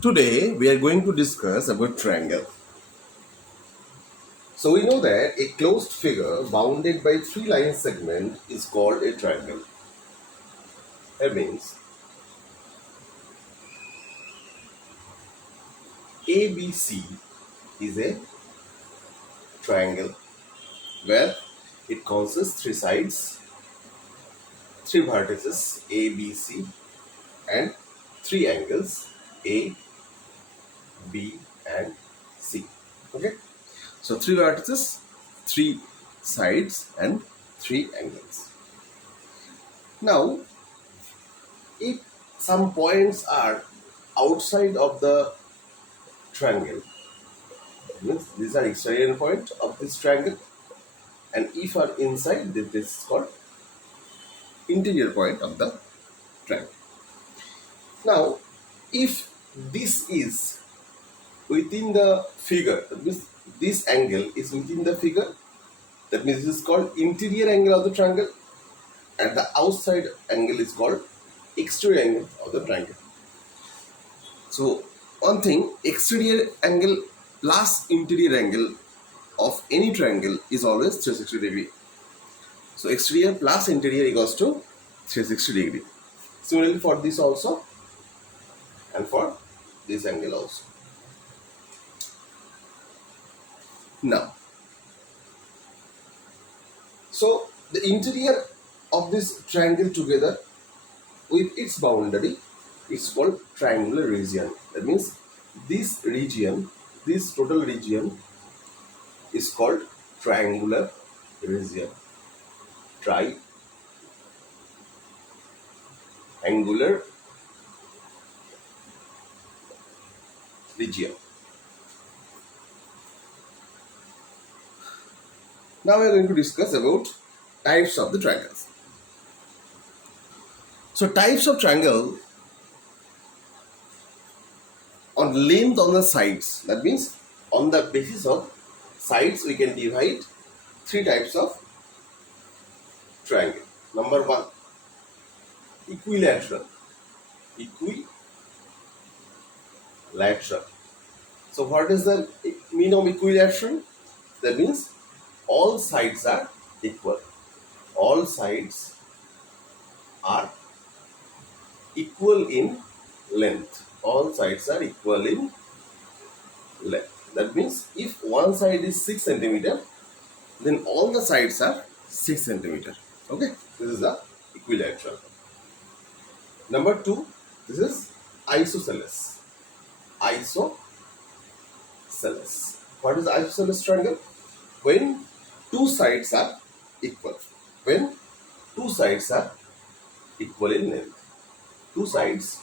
Today we are going to discuss about triangle. So we know that a closed figure bounded by three line segment is called a triangle. That means ABC is a triangle where it consists three sides, three vertices ABC and three angles A, B and C. Okay. So three vertices, three sides and three angles. Now if some points are outside of the triangle, means these are exterior point of this triangle, and if are inside, this is called interior point of the triangle. Now if this is within the figure, that means this angle is within the figure, that means this is called interior angle of the triangle, and the outside angle is called exterior angle of the triangle. So one thing, exterior angle plus interior angle of any triangle is always 360 degree. So exterior plus interior equals to 360 degree. Similarly for this also and for this angle also. Now, so the interior of this triangle together with its boundary is called triangular region. That means this region, this total region is called triangular region. Triangular region. Now we are going to discuss about types of the triangles. So types of triangle on length on the sides, that means on the basis of sides we can divide three types of triangle. Number one, equilateral. Equilateral. So what is the mean of equilateral? That means all sides are equal. All sides are equal in length. All sides are equal in length. That means if one side is 6 centimeter, then all the sides are 6 centimeter. Okay, this is the equilateral. Number two, this is isosceles. Isosceles. What is isosceles triangle? When two sides are equal. When two sides are equal in length. Two sides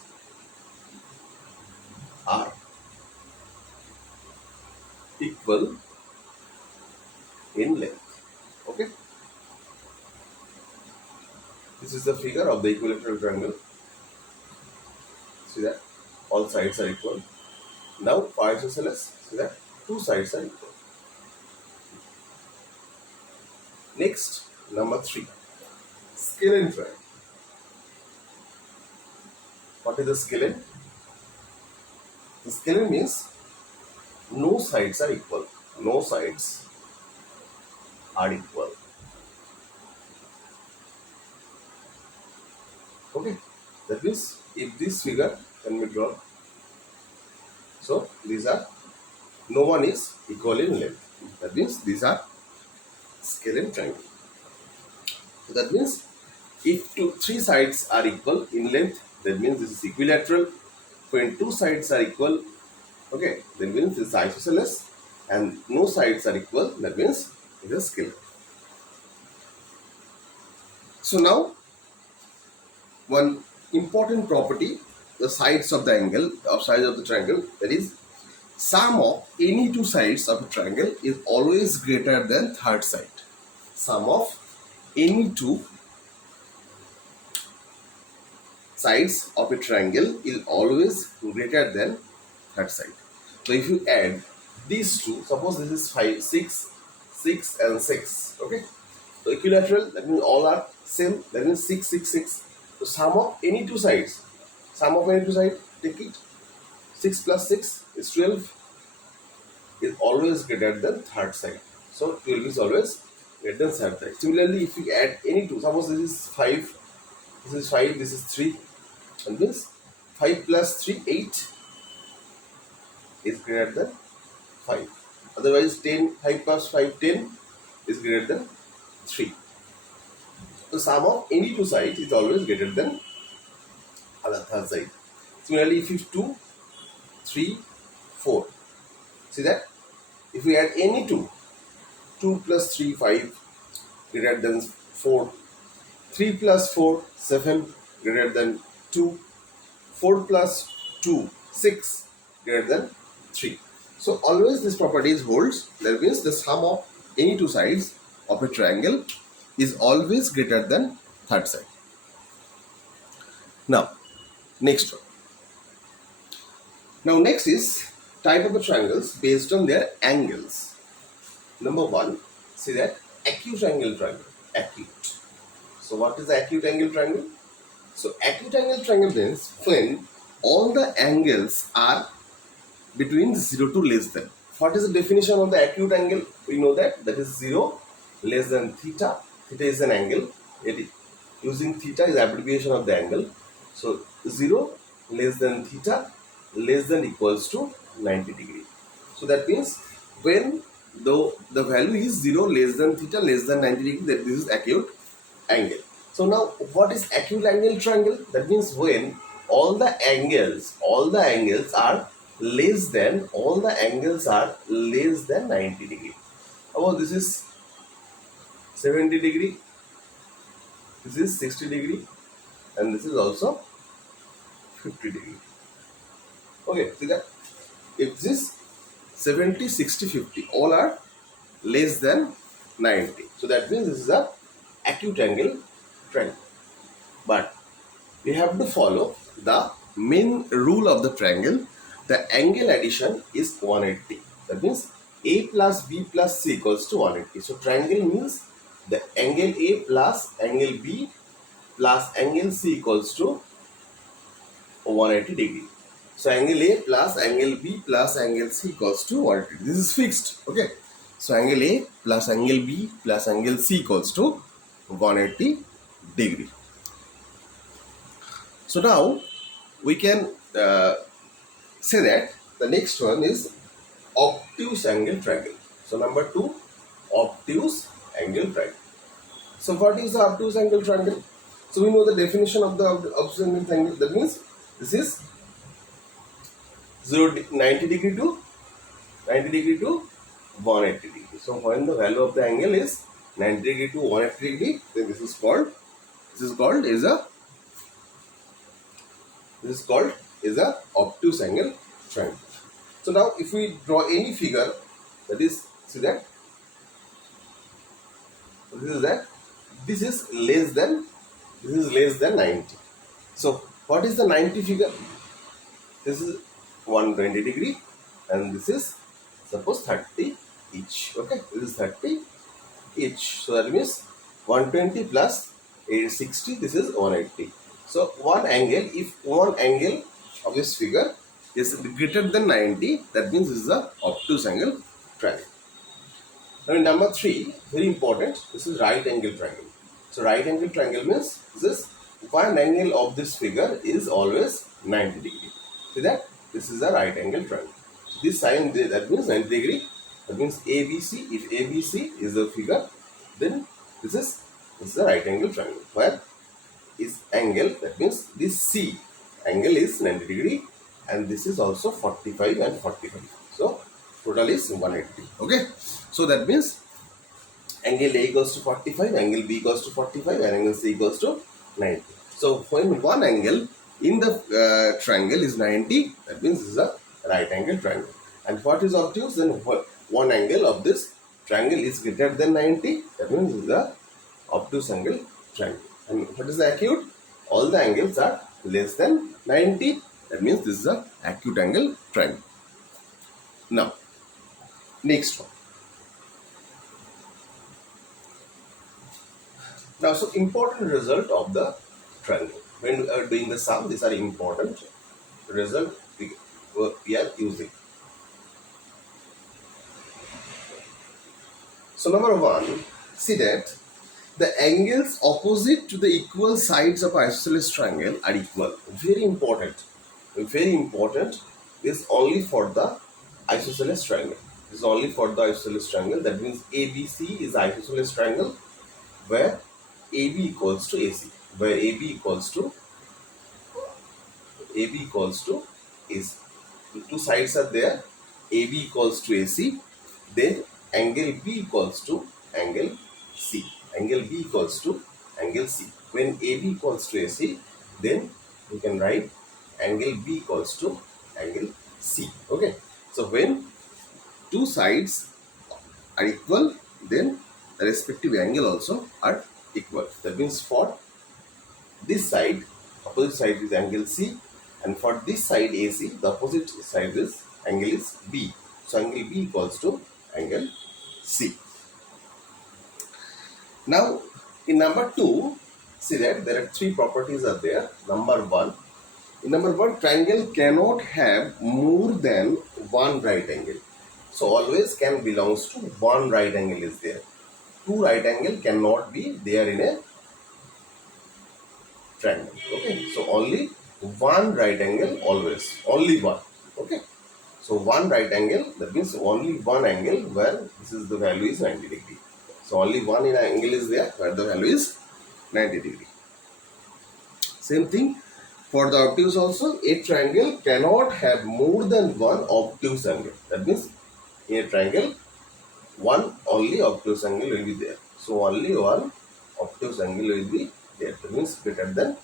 are equal in length. Okay. This is the figure of the equilateral triangle. See that all sides are equal. Now for isosceles, see that two sides are equal. Next, number three, scalene triangle. What is the scalene? The scalene means no sides are equal. No sides are equal. Okay, that means if this figure can be drawn, so these are, no one is equal in length. That means these are scalene triangle. So that means if three sides are equal in length, that means this is equilateral. When two sides are equal, okay, that means this is isosceles, and no sides are equal, that means it is scalene. So now one important property, the sides of the angle, or sides of the triangle, that is sum of any two sides of a triangle is always greater than third side. Sum of any two sides of a triangle is always greater than third side. So if you add these two, suppose this is 5, 6, 6 and 6. Okay. So equilateral, that means all are same, that means 6, 6, 6. So sum of any two sides, take it 6 plus 6 is 12, is always greater than third side. So 12 is always greater than third side. Similarly, if you add any two, suppose this is 5, this is 5, this is 3, and this 5 plus 3, 8 is greater than 5. Otherwise, 10, 5 plus 5, 10 is greater than 3. The sum of any two sides is always greater than other third side. Similarly, if you 2, 3, 4, see that if we add any 2, 2 plus 3, 5 greater than 4, 3 plus 4, 7 greater than 2, 4 plus 2, 6 greater than 3. So always this property holds. That means the sum of any two sides of a triangle is always greater than third side. Now, next one. Now next is type of the triangles based on their angles. Number 1, see that acute angle triangle. Acute. So what is the acute angle triangle? So acute angle triangle means when all the angles are between 0 to less than. What is the definition of the acute angle? We know that is 0 less than theta. Theta is an angle. Using theta is abbreviation of the angle. So 0 less than theta less than equals to 90 degree. So that means when the value is 0 less than theta less than 90 degree, that this is acute angle. So now what is acute angle triangle? That means when all the angles are less than 90 degree. About this is 70 degree, this is 60 degree, and this is also 50 degree. Okay, see that if this 70, 60, 50 all are less than 90, so that means this is a acute angle triangle. But we have to follow the main rule of the triangle. The angle addition is 180. That means A plus B plus C equals to 180. So triangle means the angle A plus angle B plus angle C equals to 180 degree. So angle A plus angle B plus angle C equals to 180. This is fixed. Okay. So angle A plus angle B plus angle C equals to 180 degree. So now we can say that the next one is obtuse angle triangle. So number 2, obtuse angle triangle. So what is the obtuse angle triangle? So we know the definition of the obtuse angle triangle. That means this is 90 degree to 180 degree. So when the value of the angle is 90 degree to 180 degree, then this is called a obtuse angle triangle. So now if we draw any figure, that is, see that this is less than 90. So what is the 90 figure? This is 120 degree and this is suppose 30 each. Okay, this is 30 each. So that means 120 plus 60, this is 180. So if one angle of this figure is greater than 90, that means this is a obtuse angle triangle. Now in number 3, very important, this is right angle triangle. So right angle triangle means this one angle of this figure is always 90 degree. See that? This is a right angle triangle. This sign, that means 90 degree. That means ABC. If ABC is the figure, then this is a right angle triangle. Where is angle? That means this C angle is 90 degree and this is also 45 and 45. So total is 180. Okay. So that means angle A equals to 45, angle B equals to 45, and angle C equals to 90. So when one angle in the triangle is 90, that means this is a right angle triangle. And what is obtuse? Then one angle of this triangle is greater than 90, that means this is a obtuse angle triangle. And what is the acute? All the angles are less than 90, that means this is a acute angle triangle. Now, next one. Now, so important result of the triangle. When we are doing the sum, these are important result. we are using. So number one, see that the angles opposite to the equal sides of isosceles triangle are equal. Very important. Very important is only for the isosceles triangle. This is only for the isosceles triangle. That means ABC is isosceles triangle where AB equals to AC. Where AB equals to AC. The two sides are there. AB equals to AC. Then angle B equals to angle C. Angle B equals to angle C. When AB equals to AC, then we can write angle B equals to angle C. Okay. So when two sides are equal, then the respective angle also are equal. That means for this side, opposite side is angle C, and for this side AC, the opposite side is angle is B. So angle B equals to angle C. Now in number 2, see that there are three properties are there. In number one, triangle cannot have more than one right angle. So always can belongs to one right angle is there. Two right angle cannot be there in a triangle. Okay, so only one right angle always, only one. Okay, so one right angle, that means only one angle where this is the value is 90 degree. So only one in angle is there where the value is 90 degree. Same thing for the obtuse also. A triangle cannot have more than one obtuse angle. That means in a triangle, one only obtuse angle will be there. So only one obtuse angle will be there. That means greater than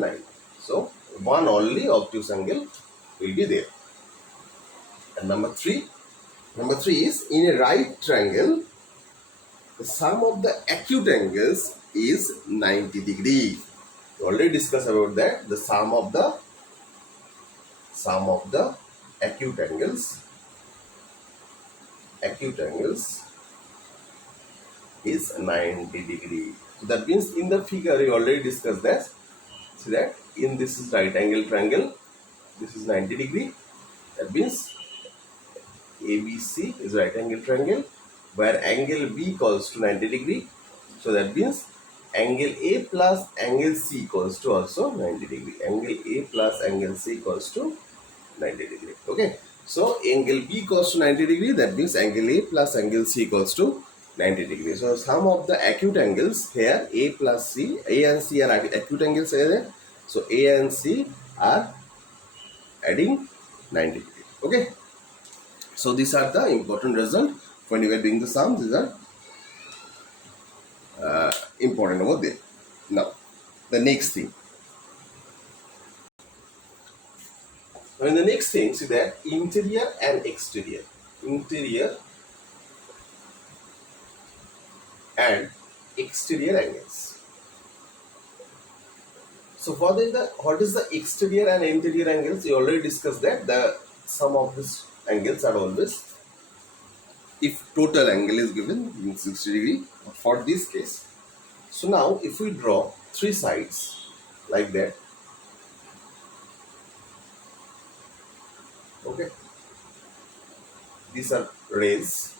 90. So one only obtuse angle will be there. And number three is in a right triangle, the sum of the acute angles is 90 degree. We already discussed about that. The sum of the acute angles is 90 degree. So that means in the figure we already discussed that. See that in this is right angle triangle, this is 90 degree. That means ABC is right angle triangle where angle B equals to 90 degree. So that means angle A plus angle C equals to also 90 degree. Angle A plus angle C equals to 90 degree. Okay. So angle B equals to 90 degree. That means angle A plus angle C equals to 90 degree. So sum of the acute angles here, A plus C, A and C are acute angles here. So A and C are adding 90 degree. Okay. So these are the important result when you are doing the sum. These are important over there. Now the next thing. Now in the next thing, see that interior and exterior. Interior and exterior angles. So what is the exterior and interior angles? We already discussed that the sum of these angles are always, if total angle is given in 60 degree for this case. So now if we draw three sides like that, okay, these are rays.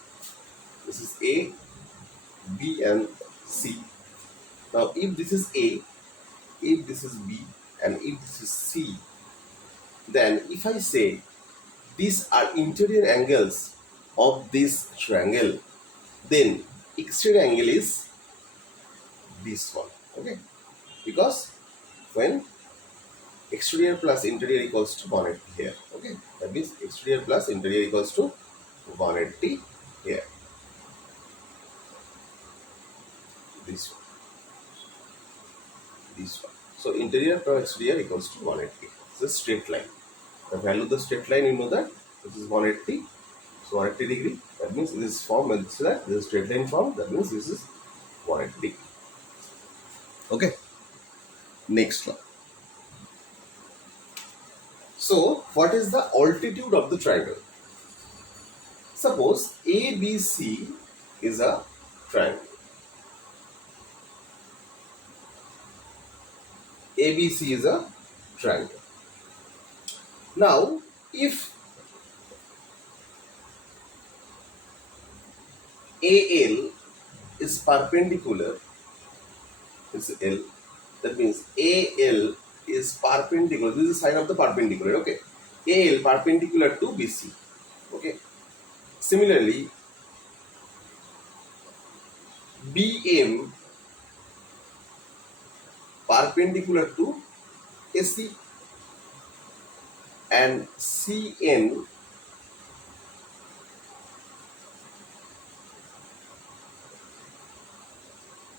This is A, B and C. Now if this is A, if this is B and if this is C, then if I say these are interior angles of this triangle, then exterior angle is this one. Okay, because when exterior plus interior equals to 180 here. Okay, that means exterior plus interior equals to 180 here. This one. So interior plus exterior equals to 180. It's a straight line. The value of the straight line, you know that this is 180. So 180 degree. That means this form and this is straight line form. That means this is 180 degree. Okay. Next one. So what is the altitude of the triangle? Suppose ABC is a triangle. ABC is a triangle. Now, if AL is perpendicular, is L, that means AL is perpendicular. This is the sign of the perpendicular. Okay, AL perpendicular to BC. Okay. Similarly, BM perpendicular to AC and CN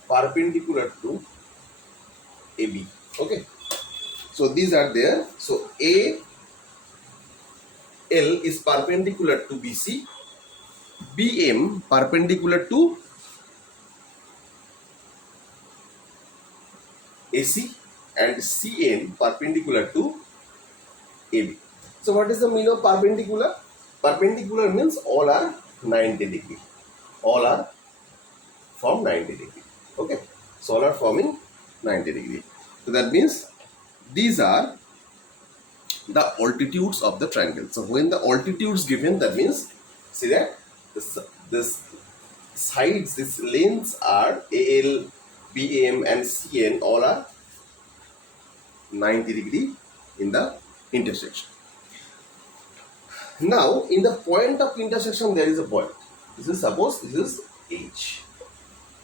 perpendicular to AB. Okay. So these are there. So AL is perpendicular to BC, BM perpendicular to AC and CN perpendicular to AB. So what is the meaning of perpendicular? Perpendicular means all are 90 degree. All are from 90 degree. Okay. So all are forming 90 degree. So that means these are the altitudes of the triangle. So when the altitudes given, that means see that this sides, these lengths are AL, BM and CN all are 90 degree in the intersection. Now in the point of intersection there is a point. This is suppose this is H.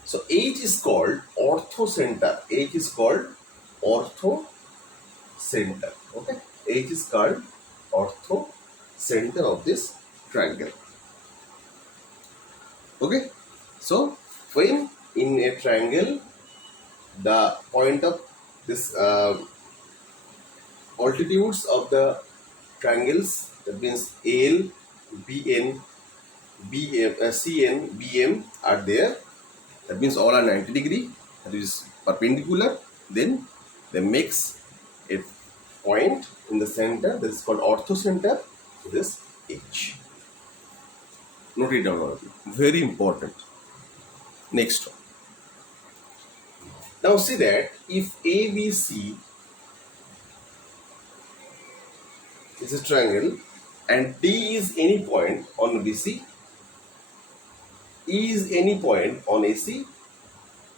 So H is called orthocenter. H is called orthocenter. Okay. H is called orthocenter of this triangle. Okay. So when in a triangle the point of this altitudes of the triangles, that means AL, BN, CN, BM are there. That means all are 90 degree. That is perpendicular. Then they makes a point in the center. This is called orthocenter. This H. Note it down all of you. Very important. Next one. Now see that if ABC is a triangle and D is any point on BC, E is any point on AC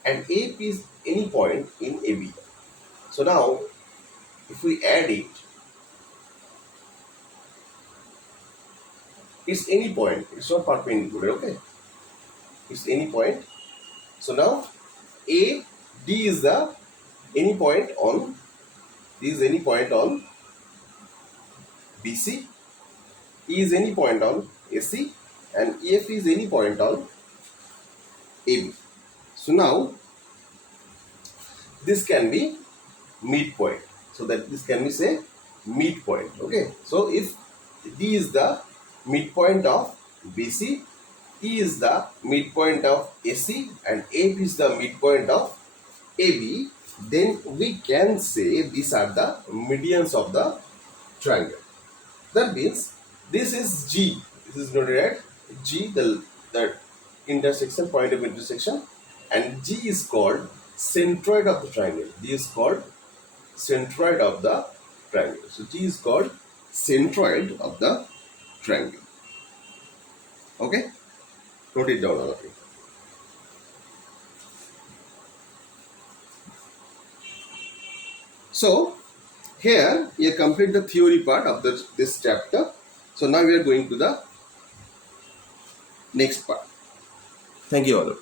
and AP is any point in AB. So now if we add it, it's any point, it's not perpendicular. Okay, it's any point. So now D is the any point on, D is any point on BC, E is any point on AC and EF is any point on AB. So now this can be midpoint. So that this can be say midpoint. Okay. So if D is the midpoint of BC, E is the midpoint of AC and AP is the midpoint of AB, then we can say these are the medians of the triangle. That means this is G. This is noted at G, the intersection, point of intersection, and G is called centroid of the triangle. G is called centroid of the triangle. So G is called centroid of the triangle. Okay? Note it down all of you. So here we complete the theory part of this chapter. So now we are going to the next part. Thank you all.